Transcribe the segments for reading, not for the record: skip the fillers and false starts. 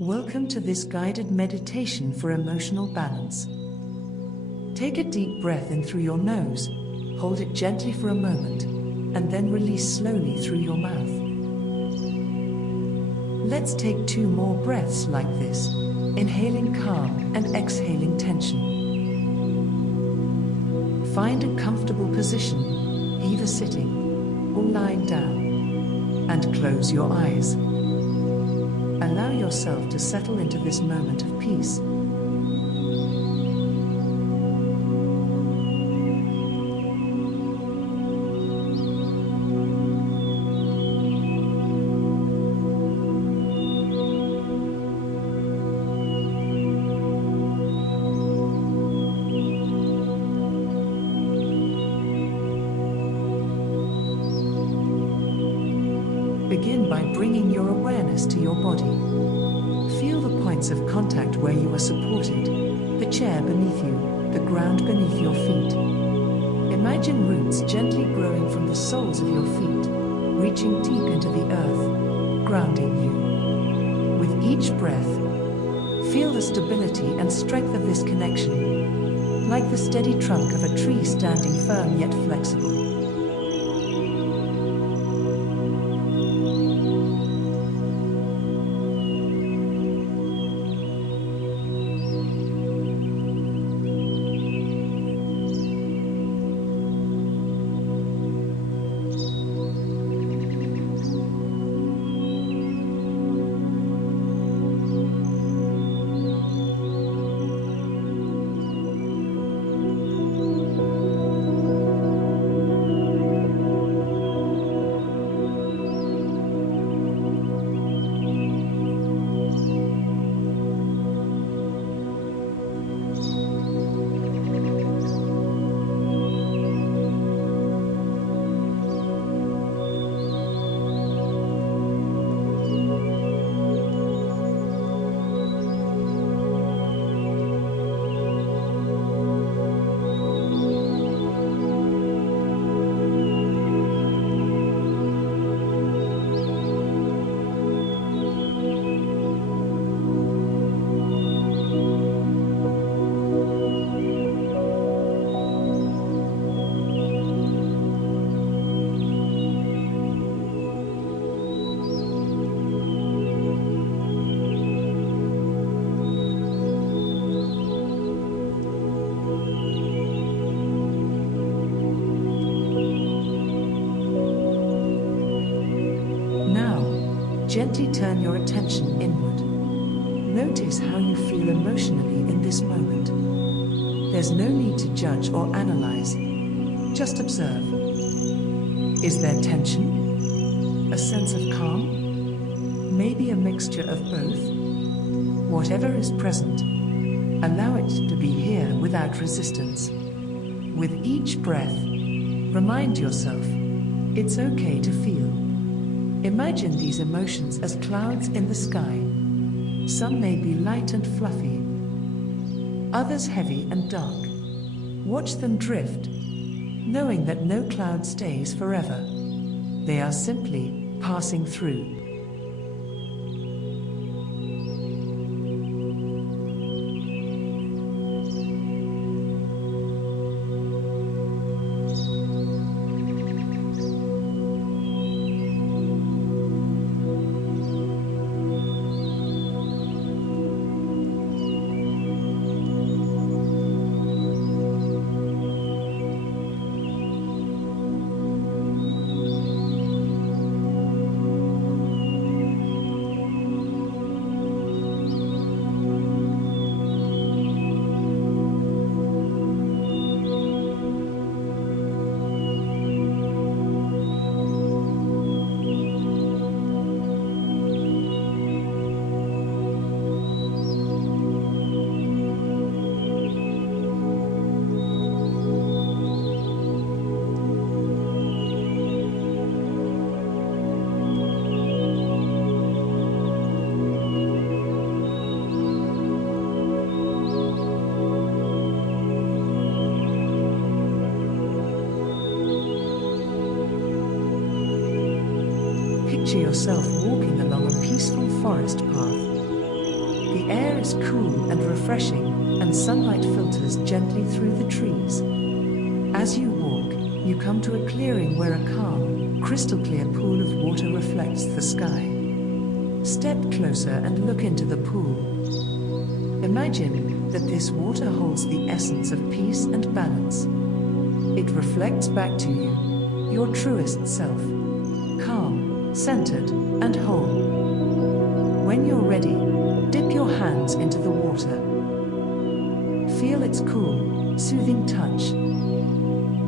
Welcome to this guided meditation for emotional balance. Take a deep breath in through your nose, hold it gently for a moment, and then release slowly through your mouth. Let's take 2 more breaths like this, inhaling calm and exhaling tension. Find a comfortable position, either sitting or lying down, and close your eyes. Allow yourself to settle into this moment of peace. Begin by bringing your awareness to your body. Feel the points of contact where you are supported, the chair beneath you, the ground beneath your feet. Imagine roots gently growing from the soles of your feet, reaching deep into the earth, grounding you. With each breath, feel the stability and strength of this connection, like the steady trunk of a tree standing firm yet flexible. Gently turn your attention inward. Notice how you feel emotionally in this moment. There's no need to judge or analyze. Just observe. Is there tension? A sense of calm? Maybe a mixture of both? Whatever is present, allow it to be here without resistance. With each breath, remind yourself, it's okay to feel. Imagine these emotions as clouds in the sky. Some may be light and fluffy, others heavy and dark. Watch them drift, knowing that no cloud stays forever. They are simply passing through. Picture yourself walking along a peaceful forest path. The air is cool and refreshing, and sunlight filters gently through the trees. As you walk, you come to a clearing where a calm, crystal-clear pool of water reflects the sky. Step closer and look into the pool. Imagine that this water holds the essence of peace and balance. It reflects back to you, your truest self, calm, centered, and whole. When you're ready, dip your hands into the water. Feel its cool, soothing touch.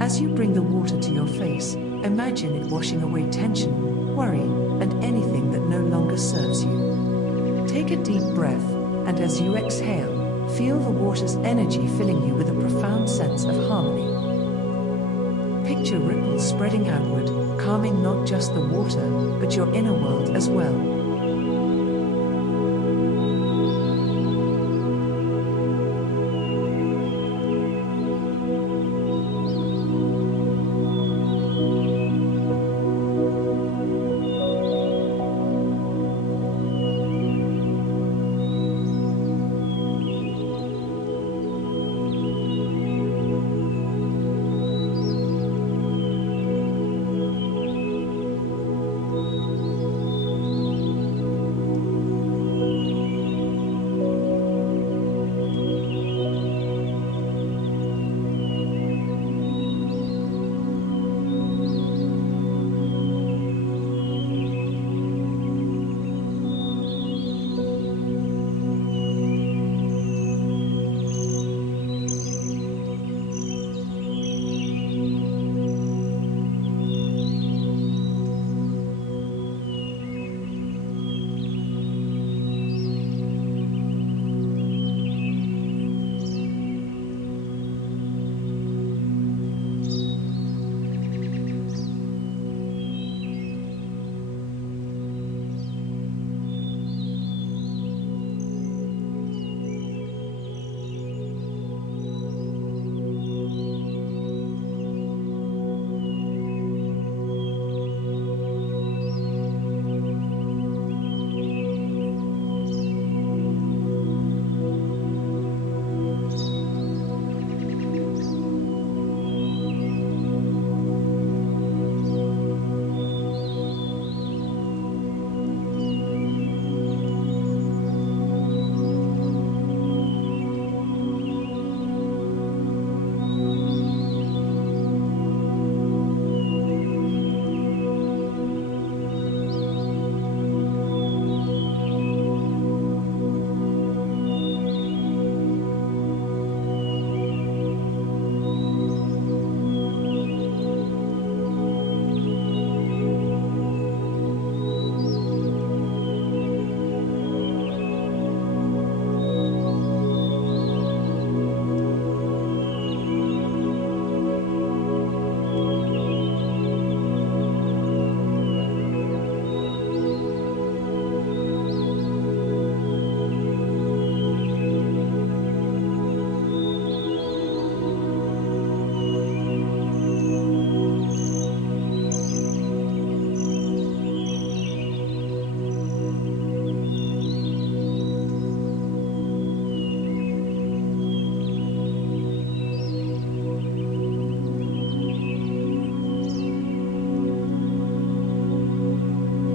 As you bring the water to your face, imagine it washing away tension, worry, and anything that no longer serves you. Take a deep breath, and as you exhale, feel the water's energy filling you with a profound sense of harmony. Picture ripples spreading outward, calming not just the water, but your inner world as well.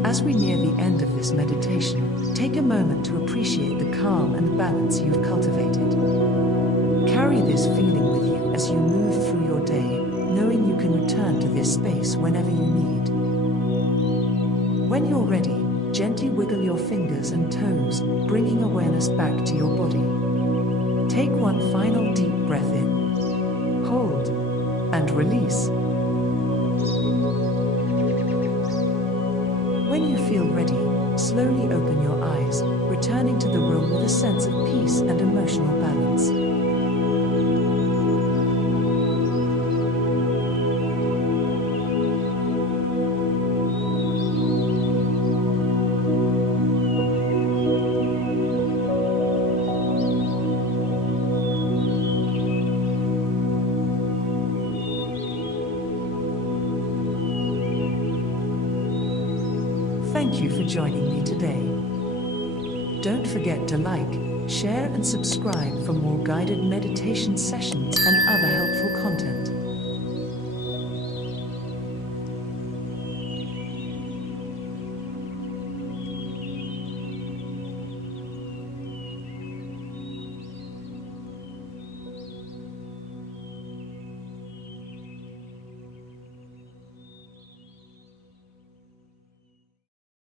As we near the end of this meditation, take a moment to appreciate the calm and balance you've cultivated. Carry this feeling with you as you move through your day, knowing you can return to this space whenever you need. When you're ready, gently wiggle your fingers and toes, bringing awareness back to your body. Take one final deep breath in, hold, and release. When you feel ready, slowly open your eyes, returning to the room with a sense of peace and emotional balance. Thank you for joining me today. Don't forget to like, share and subscribe for more guided meditation sessions and other helpful content.